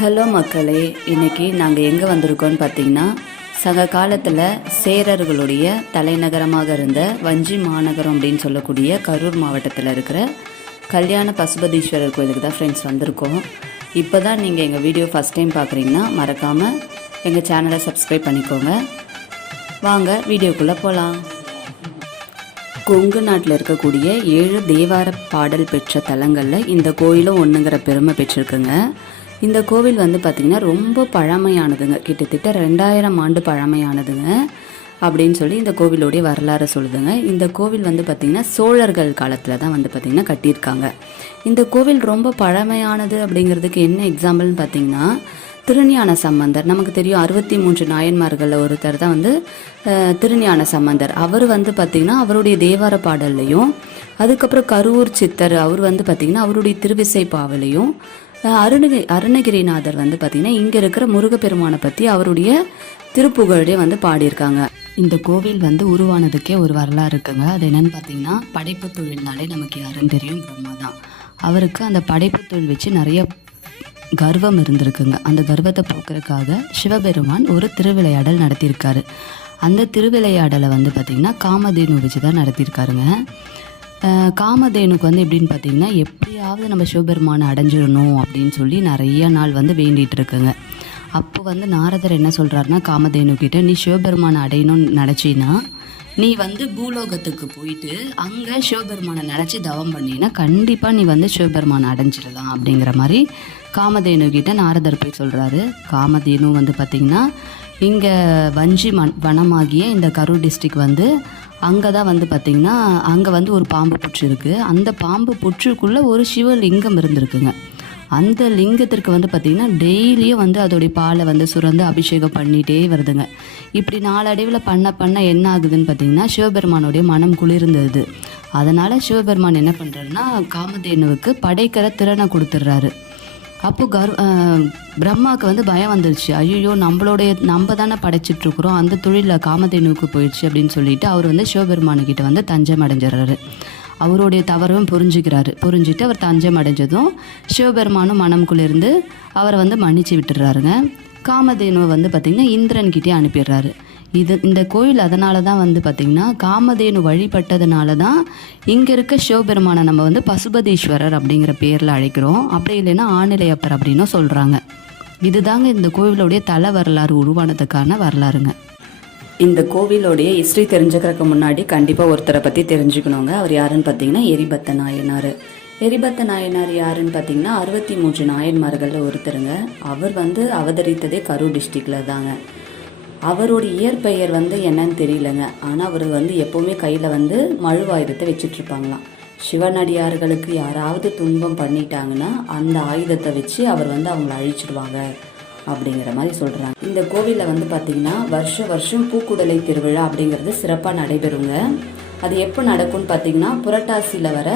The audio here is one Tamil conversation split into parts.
ஹலோ மக்களே, இன்றைக்கி நாங்கள் எங்கே வந்திருக்கோன்னு பார்த்தீங்கன்னா, சங்க காலத்தில் சேரர்களுடைய தலைநகரமாக இருந்த வஞ்சி மாநகரம் அப்படின்னு சொல்லக்கூடிய கரூர் மாவட்டத்தில் இருக்கிற கல்யாண பசுபதீஸ்வரர் கோயிலுக்கு தான் ஃப்ரெண்ட்ஸ் வந்திருக்கோம். இப்போ தான் நீங்கள் எங்கள் வீடியோ ஃபஸ்ட் டைம் பார்க்குறீங்கன்னா மறக்காமல் எங்கள் சேனலை சப்ஸ்கிரைப் பண்ணிக்கோங்க. வாங்க வீடியோக்குள்ளே போகலாம். கொங்கு நாட்டில் இருக்கக்கூடிய 7 தேவார பாடல் பெற்ற தலங்களில் இந்த கோயிலும் ஒன்றுங்கிற பெருமை பெற்றிருக்குங்க. இந்த கோவில் வந்து பார்த்திங்கன்னா ரொம்ப பழமையானதுங்க, கிட்டத்தட்ட 2000 ஆண்டு பழமையானதுங்க அப்படின்னு சொல்லி இந்த கோவிலுடைய வரலாறு சொல்லுதுங்க. இந்த கோவில் வந்து பார்த்திங்கன்னா சோழர்கள் காலத்தில் தான் வந்து பார்த்திங்கன்னா கட்டியிருக்காங்க. இந்த கோவில் ரொம்ப பழமையானது அப்படிங்கிறதுக்கு என்ன எக்ஸாம்பிள்னு பார்த்திங்கன்னா, திருஞான சம்பந்தர், நமக்கு தெரியும் 63 நாயன்மார்களில் ஒருத்தர் தான் வந்து திருஞான சம்பந்தர். அவர் வந்து பார்த்திங்கன்னா அவருடைய தேவார பாடல்லையும், அதுக்கப்புறம் கரூர் சித்தர் அவர் வந்து பார்த்திங்கன்னா அவருடைய திருவிசை பாவலையும், அருணகிரிநாதர் வந்து பார்த்திங்கன்னா இங்கே இருக்கிற முருகப்பெருமானை பற்றி அவருடைய திருப்புகழே வந்து பாடியிருக்காங்க. இந்த கோவில் வந்து உருவானதுக்கே ஒரு வரலாறு இருக்குங்க. அது என்னன்னு பார்த்தீங்கன்னா, படைப்பு தொழில்னாலே நமக்கு யாருன்னு தெரியும், பிரம்மா தான். அவருக்கு அந்த படைப்பு தொழில் வச்சு நிறைய கர்வம் இருந்திருக்குங்க. அந்த கர்வத்தை போக்குறதுக்காக சிவபெருமான் ஒரு திருவிளையாடல் நடத்தியிருக்காரு. அந்த திருவிளையாடலை வந்து பார்த்திங்கன்னா காமதேனு வச்சு தான் நடத்தியிருக்காருங்க. காமதேனுக்கு வந்து எப்படின்னு பார்த்தீங்கன்னா, எப்படியாவது நம்ம சிவபெருமானை அடைஞ்சிடணும் அப்படின்னு சொல்லி நிறைய நாள் வந்து வேண்டிகிட்டு இருக்குங்க. அப்போ வந்து நாரதர் என்ன சொல்கிறாருன்னா, காமதேனு கிட்ட, நீ சிவபெருமானை அடையணும்னு நினச்சின்னா நீ வந்து பூலோகத்துக்கு போயிட்டு அங்கே சிவபெருமானை நினச்சி தவம் பண்ணினா கண்டிப்பாக நீ வந்து சிவபெருமானை அடைஞ்சிடலாம் அப்படிங்கிற மாதிரி காமதேனு கிட்ட நாரதர் போய் சொல்கிறாரு. காமதேனு வந்து பார்த்திங்கன்னா இங்கே வஞ்சி வனமாகிய இந்த கரூர் டிஸ்ட்ரிக் வந்து அங்கே தான் வந்து பார்த்திங்கன்னா அங்கே வந்து ஒரு பாம்பு புற்று இருக்குது. அந்த பாம்பு புற்றுக்குள்ளே ஒரு சிவலிங்கம் இருந்திருக்குங்க. அந்த லிங்கத்திற்கு வந்து பார்த்திங்கன்னா டெய்லியும் வந்து அதோடைய பாலை வந்து சுரந்து அபிஷேகம் பண்ணிகிட்டே வருதுங்க. இப்படி நாளடைவில் பண்ண என்ன ஆகுதுன்னு பார்த்திங்கன்னா, சிவபெருமானுடைய மனம் குளிர்ந்தது. அதனால் சிவபெருமான் என்ன பண்ணுறாருன்னா காமதேனுவுக்கு படைக்கிற திறனை கொடுத்துட்றாரு. அப்போது பிரம்மாவுக்கு வந்து பயம் வந்துருச்சு. ஐயோ, நம்ம தானே படைச்சிட்ருக்குறோம், அந்த தொழிலில் காமதேனுவுக்கு போயிடுச்சு அப்படின்னு சொல்லிட்டு அவர் வந்து சிவபெருமானுக்கிட்ட வந்து தஞ்சம் அடைஞ்சிடறாரு. அவருடைய தவறும் புரிஞ்சுட்டு அவர் தஞ்சம் அடைஞ்சதும் சிவபெருமானும் மனம் குளிர்ந்து அவரை வந்து மன்னிச்சு விட்டுறாருங்க. காமதேனுவை வந்து பார்த்திங்கன்னா இந்திரன்கிட்டே அனுப்பிடுறாரு. இந்த கோயில் அதனால தான் வந்து பார்த்திங்கன்னா காமதேனு வழிபட்டதுனால தான் இங்கே இருக்க சிவபெருமானை நம்ம வந்து பசுபதீஸ்வரர் அப்படிங்கிற பேரில் அழைக்கிறோம். அப்படி இல்லைன்னா ஆணிலையப்பர் அப்படின்னும் சொல்கிறாங்க. இதுதாங்க இந்த கோவிலுடைய தல வரலாறு உருவானதுக்கான வரலாறுங்க. இந்த கோவிலோடைய ஹிஸ்ட்ரி தெரிஞ்சுக்கிறதுக்கு முன்னாடி கண்டிப்பாக ஒருத்தரை பற்றி தெரிஞ்சுக்கணுங்க. அவர் யாருன்னு பார்த்தீங்கன்னா எரிபத்த நாயனார். எரிபத்த நாயனார் யாருன்னு பார்த்தீங்கன்னா 63 நாயன்மார்களில் ஒருத்தருங்க. அவர் வந்து அவதரித்ததே கரூர் டிஸ்ட்ரிக்டில் தாங்க. அவருடைய இயற்பெயர் வந்து என்னன்னு தெரியலங்க. ஆனால் அவர் வந்து எப்போவுமே கையில் வந்து மழுவாயுதத்தை வச்சுட்ருப்பாங்களாம். சிவனடியார்களுக்கு யாராவது துன்பம் பண்ணிட்டாங்கன்னா அந்த ஆயுதத்தை வச்சு அவர் வந்து அவங்கள அழிச்சிடுவாங்க அப்படிங்கிற மாதிரி சொல்கிறாங்க. இந்த கோவிலில் வந்து பார்த்திங்கன்னா வருஷம் பூக்குடலை திருவிழா அப்படிங்கிறது சிறப்பாக நடைபெறுங்க. அது எப்போ நடக்கும்னு பார்த்திங்கன்னா, புரட்டாசியில் வர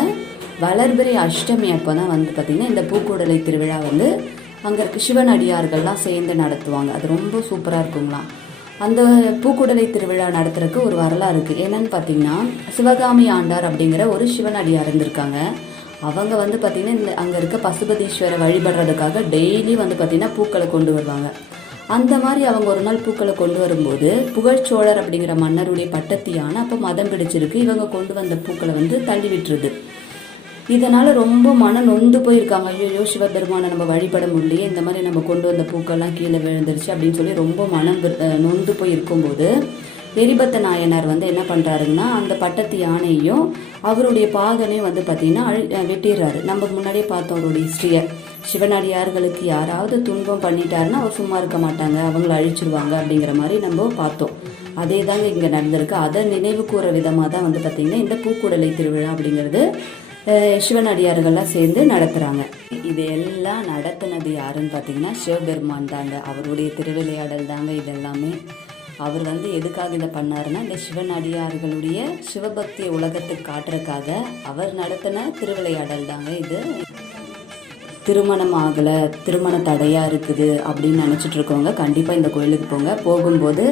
வளர்பிறை அஷ்டமி அப்போ தான் வந்து பார்த்திங்கன்னா இந்த பூக்குடலை திருவிழா வந்து அங்கே இருக்க சிவனடியார்கள்லாம் சேர்ந்து நடத்துவாங்க. அது ரொம்ப சூப்பராக இருக்குங்களாம். அந்த பூக்குடலை திருவிழா நடத்துறதுக்கு ஒரு வரலாறு இருக்குது. என்னன்னு பார்த்தீங்கன்னா, சிவகாமி ஆண்டார் அப்படிங்கிற ஒரு சிவனடியார் இருந்திருக்காங்க. அவங்க வந்து பார்த்திங்கன்னா அங்கே இருக்க பசுபதீஸ்வரை வழிபடுறதுக்காக டெய்லி வந்து பார்த்திங்கன்னா பூக்களை கொண்டு வருவாங்க. அந்த மாதிரி அவங்க ஒரு நாள் பூக்களை கொண்டு வரும்போது புகழ்ச்சோழர் அப்படிங்கிற மன்னருடைய பட்டத்து யானை அப்போ மதம் பிடிச்சிருக்கு. இவங்க கொண்டு வந்த பூக்களை வந்து தள்ளி விட்டுருது. இதனால் ரொம்ப மனம் நொந்து போயிருக்காங்க. ஐயோ, சிவபெருமானை நம்ம வழிபட முடியலையே, இந்த மாதிரி நம்ம கொண்டு வந்த பூக்கள்லாம் கீழே விழுந்துருச்சு அப்படின்னு சொல்லி ரொம்ப மனம் நொந்து போய் இருக்கும்போது எரிபத்த நாயனார் வந்து என்ன பண்ணுறாருன்னா, அந்த பட்டத்து யானையும் அவருடைய பாகனையும் வந்து பார்த்திங்கன்னா வெட்டிடுறாரு. நம்ம முன்னாடியே பார்த்தோம் அவருடைய ஹிஸ்ட்ரியை. சிவனடியார்களுக்கு யாராவது துன்பம் பண்ணிட்டாருன்னா அவர் சும்மா இருக்க மாட்டாங்க, அவங்கள அழிச்சிடுவாங்க அப்படிங்கிற மாதிரி நம்ம பார்த்தோம். அதே தாங்க இங்கே நடந்திருக்கு. அதை நினைவு கூற விதமாக தான் வந்து பார்த்திங்கன்னா இந்த பூக்குடலை திருவிழா அப்படிங்கிறது சிவனடியார்கள்லாம் சேர்ந்து நடத்துகிறாங்க. இது எல்லாம் நடத்தினது யாருன்னு பார்த்தீங்கன்னா சிவபெருமான் தாங்க. அவருடைய திருவிளையாடல் தாங்க இதெல்லாமே. அவர் வந்து எதுக்காக இதை பண்ணாருன்னா, இந்த சிவனடியார்களுடைய சிவபக்தியை உலகத்துக்கு காட்டுறதுக்காக அவர் நடத்தின திருவிளையாடல் தாங்க இது. திருமணம் ஆகலை, திருமண தடையாக இருக்குது அப்படின்னு நினச்சிட்டு இருக்கவங்க கண்டிப்பாக இந்த கோயிலுக்கு போங்க. போகும்போது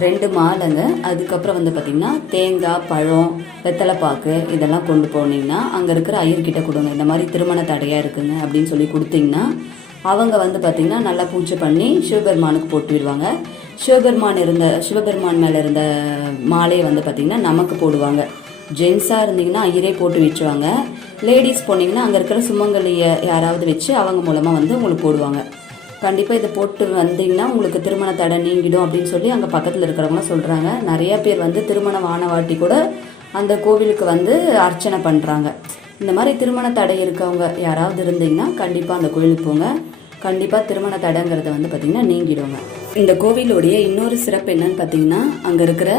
2 மாலைங்க, அதுக்கப்புறம் வந்து பார்த்திங்கன்னா தேங்காய், பழம், வெத்தலைப்பாக்கு இதெல்லாம் கொண்டு போனீங்கன்னா அங்கே இருக்கிற ஐயர்கிட்ட கொடுங்க. இந்த மாதிரி திருமண தடையாக இருக்குங்க அப்படின்னு சொல்லி கொடுத்தீங்கன்னா அவங்க வந்து பார்த்திங்கன்னா நல்லா பூஜை பண்ணி சிவபெருமானுக்கு போட்டு விடுவாங்க. சிவபெருமான் மேலே இருந்த மாலையை வந்து பார்த்திங்கன்னா நமக்கு போடுவாங்க. ஜென்ஸாக இருந்தீங்கன்னா ஐயரே போட்டு வச்சுருவாங்க. லேடிஸ் போனீங்கன்னா அங்கே இருக்கிற சுமங்கலியை யாராவது வச்சு அவங்க மூலமாக வந்து உங்களுக்கு போடுவாங்க. கண்டிப்பாக இதை போட்டு வந்தீங்கன்னா உங்களுக்கு திருமண தடை நீங்கிடும் அப்படின்னு சொல்லி அங்கே பக்கத்தில் இருக்கிறவங்களாம் சொல்கிறாங்க. நிறையா பேர் வந்து திருமணம் ஆனவாட்டி கூட அந்த கோவிலுக்கு வந்து அர்ச்சனை பண்ணுறாங்க. இந்த மாதிரி திருமண தடை இருக்கவங்க யாராவது இருந்தீங்கன்னா கண்டிப்பாக அந்த கோவிலுக்கு போங்க. கண்டிப்பாக திருமண தடைங்கிறத வந்து பார்த்திங்கன்னா நீங்கிடுவாங்க. இந்த கோவிலுடைய இன்னொரு சிறப்பு என்னன்னு பார்த்தீங்கன்னா அங்கே இருக்கிற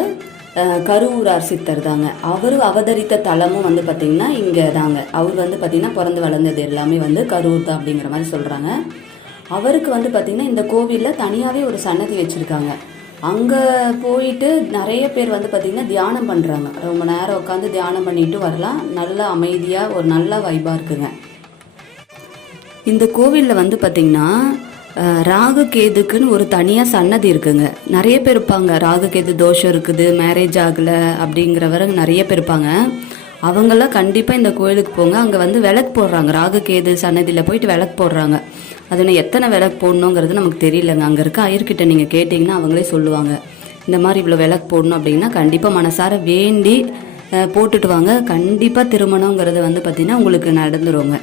கருவூரார் சித்தர் தாங்க. அவர் அவதரித்த தலமும் வந்து பார்த்திங்கன்னா இங்கே தாங்க. அவர் வந்து பார்த்திங்கன்னா பிறந்து வளர்ந்தது எல்லாமே வந்து கரூர் தான் அப்படிங்கிற மாதிரி சொல்கிறாங்க. அவருக்கு வந்து பார்த்திங்கன்னா இந்த கோவிலில் தனியாகவே ஒரு சன்னதி வச்சுருக்காங்க. அங்கே போயிட்டு நிறைய பேர் வந்து பார்த்திங்கன்னா தியானம் பண்ணுறாங்க. ரொம்ப நேரம் உட்காந்து தியானம் பண்ணிட்டு வரலாம். நல்ல அமைதியாக ஒரு நல்ல வைபாக இருக்குங்க. இந்த கோவிலில் வந்து பார்த்திங்கன்னா ராகு கேதுக்குன்னு ஒரு தனியாக சன்னதி இருக்குங்க. நிறைய பேர் இருப்பாங்க. ராகு கேது தோஷம் இருக்குது, மேரேஜ் ஆகலை அப்படிங்கிறவரை நிறைய பேர் இருப்பாங்க. அவங்கெல்லாம் கண்டிப்பாக இந்த கோயிலுக்கு போங்க. அங்கே வந்து விளக்கு போடுறாங்க. ராகு கேது சன்னதியில் போயிட்டு விளக்கு போடுறாங்க. அதில் எத்தனை விளக்கு போடணுங்கிறது நமக்கு தெரியலங்க. அங்கே இருக்க ஐயர்கிட்ட நீங்கள் கேட்டிங்கன்னா அவங்களே சொல்லுவாங்க. இந்த மாதிரி இவ்வளோ விளக்கு போடணும் அப்படின்னா கண்டிப்பாக மனசார வேண்டி போட்டுட்டு வாங்க. கண்டிப்பாக திருமணங்கிறது வந்து பார்த்திங்கன்னா உங்களுக்கு நடந்துருங்க.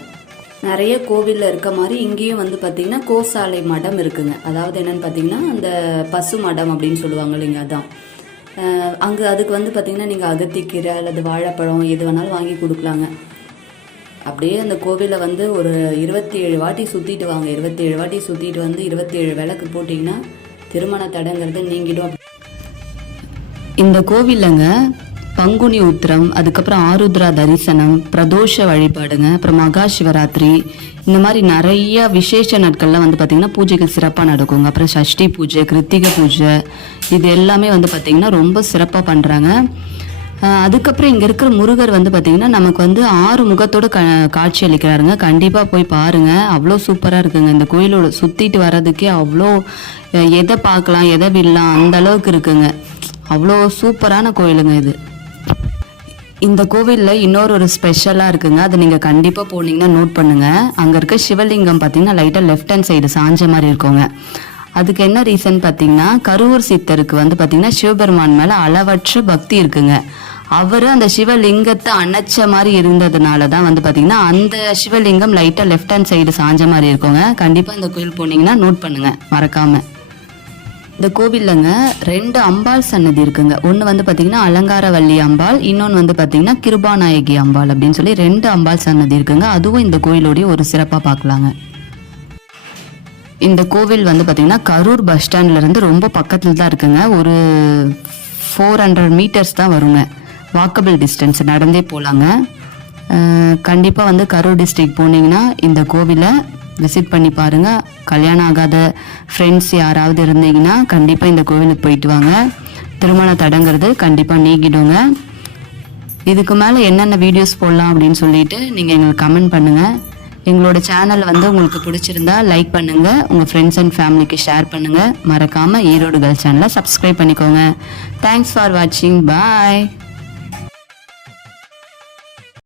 நிறைய கோவிலில் இருக்க மாதிரி இங்கேயும் வந்து பார்த்திங்கன்னா கோசாலை மடம் இருக்குங்க. அதாவது என்னென்னு பார்த்திங்கன்னா அந்த பசு மடம் அப்படின்னு சொல்லுவாங்க இல்லைங்க, அதான். அங்கே அதுக்கு வந்து பார்த்திங்கன்னா நீங்கள் அகத்திக்கீரை அல்லது வாழைப்பழம் எது வேணாலும் வாங்கி கொடுக்கலாங்க. அப்படியே அந்த கோவிலை வந்து ஒரு 27 வாட்டி சுற்றிட்டு வாங்க. 27 வாட்டி சுற்றிட்டு வந்து 27 விளக்கு போட்டிங்கன்னா திருமண தடைங்கிறது நீங்கிடும். இந்த கோவிலங்க பங்குனி உத்திரம், அதுக்கப்புறம் ஆருத்ரா தரிசனம், பிரதோஷ வழிபாடுங்க, அப்புறம் மகா சிவராத்திரி, இந்த மாதிரி நிறைய விசேஷ நாட்கள்லாம் வந்து பார்த்திங்கன்னா பூஜைகள் சிறப்பாக நடக்குங்க. அப்புறம் சஷ்டி பூஜை, கிருத்திகை பூஜை, இது எல்லாமே வந்து பார்த்திங்கன்னா ரொம்ப சிறப்பாக பண்ணுறாங்க. அதுக்கப்புறம் இங்கே இருக்கிற முருகர் வந்து பார்த்திங்கன்னா நமக்கு வந்து 6 முகத்தோடு காட்சி அளிக்கிறாருங்க. கண்டிப்பாக போய் பாருங்கள். அவ்வளோ சூப்பராக இருக்குங்க. இந்த கோயிலோட சுற்றிட்டு வர்றதுக்கே அவ்வளோ எதை பார்க்கலாம் எதை விடலாம் அந்த அளவுக்கு இருக்குங்க. அவ்வளோ சூப்பரான கோயிலுங்க இது. இந்த கோவிலில் இன்னொரு ஸ்பெஷலாக இருக்குங்க. அதை நீங்கள் கண்டிப்பாக போனீங்கன்னா நோட் பண்ணுங்கள். அங்கே இருக்க சிவலிங்கம் பார்த்தீங்கன்னா லைட்டாக லெஃப்ட் ஹேண்ட் சைடு சாஞ்ச மாதிரி இருக்குங்க. அதுக்கு என்ன ரீசன் பார்த்தீங்கன்னா கருவூர் சித்தருக்கு வந்து பார்த்தீங்கன்னா சிவபெருமான் மேலே அளவற்ற பக்தி இருக்குங்க. அவர் அந்த சிவலிங்கத்தை அணைச்ச மாதிரி இருந்ததுனால தான் வந்து பார்த்தீங்கன்னா அந்த சிவலிங்கம் லைட்டாக லெஃப்ட் ஹேண்ட் சைடு சாஞ்ச மாதிரி இருக்குங்க. கண்டிப்பாக இந்த கோயில் போனீங்கன்னா நோட் பண்ணுங்கள் மறக்காமல். இந்த கோவில்லங்க 2 அம்பாள் சன்னதி இருக்குங்க. ஒன்று வந்து பார்த்தீங்கன்னா அலங்காரவல்லி அம்பாள், இன்னொன்று வந்து பார்த்தீங்கன்னா கிருபாநாயகி அம்பாள் அப்படின்னு சொல்லி 2 அம்பாள் சன்னதி இருக்குங்க. அதுவும் இந்த கோயிலோடைய ஒரு சிறப்பாக பார்க்கலாங்க. இந்த கோவில் வந்து பார்த்தீங்கன்னா கரூர் பஸ் ஸ்டாண்ட்லேருந்து ரொம்ப பக்கத்தில் தான் இருக்குங்க. ஒரு 400 மீட்டர்ஸ் தான் வருங்க. வாக்கபிள் டிஸ்டன்ஸ், நடந்தே போகலாங்க. கண்டிப்பாக வந்து கரூர் டிஸ்ட்ரிக்ட் போனீங்கன்னா இந்த கோவிலை விசிட் பண்ணி பாருங்கள். கல்யாணம் ஆகாத ஃப்ரெண்ட்ஸ் யாராவது இருந்தீங்கன்னா கண்டிப்பாக இந்த கோவிலுக்கு போயிட்டு வாங்க. திருமண தடைங்கிறது கண்டிப்பாக நீக்கிடுங்க. இதுக்கு மேலே என்னென்ன வீடியோஸ் போடலாம் அப்படின்னு சொல்லிட்டு நீங்கள் எங்களுக்கு கமெண்ட் பண்ணுங்கள். எங்களோட சேனல் வந்து உங்களுக்கு பிடிச்சிருந்தா லைக் பண்ணுங்கள், உங்கள் ஃப்ரெண்ட்ஸ் அண்ட் ஃபேமிலிக்கு ஷேர் பண்ணுங்கள். மறக்காமல் ஈரோடு கேர்ள்ஸ் சேனலை சப்ஸ்கிரைப் பண்ணிக்கோங்க. தேங்க்ஸ் ஃபார் வாட்சிங். பாய்.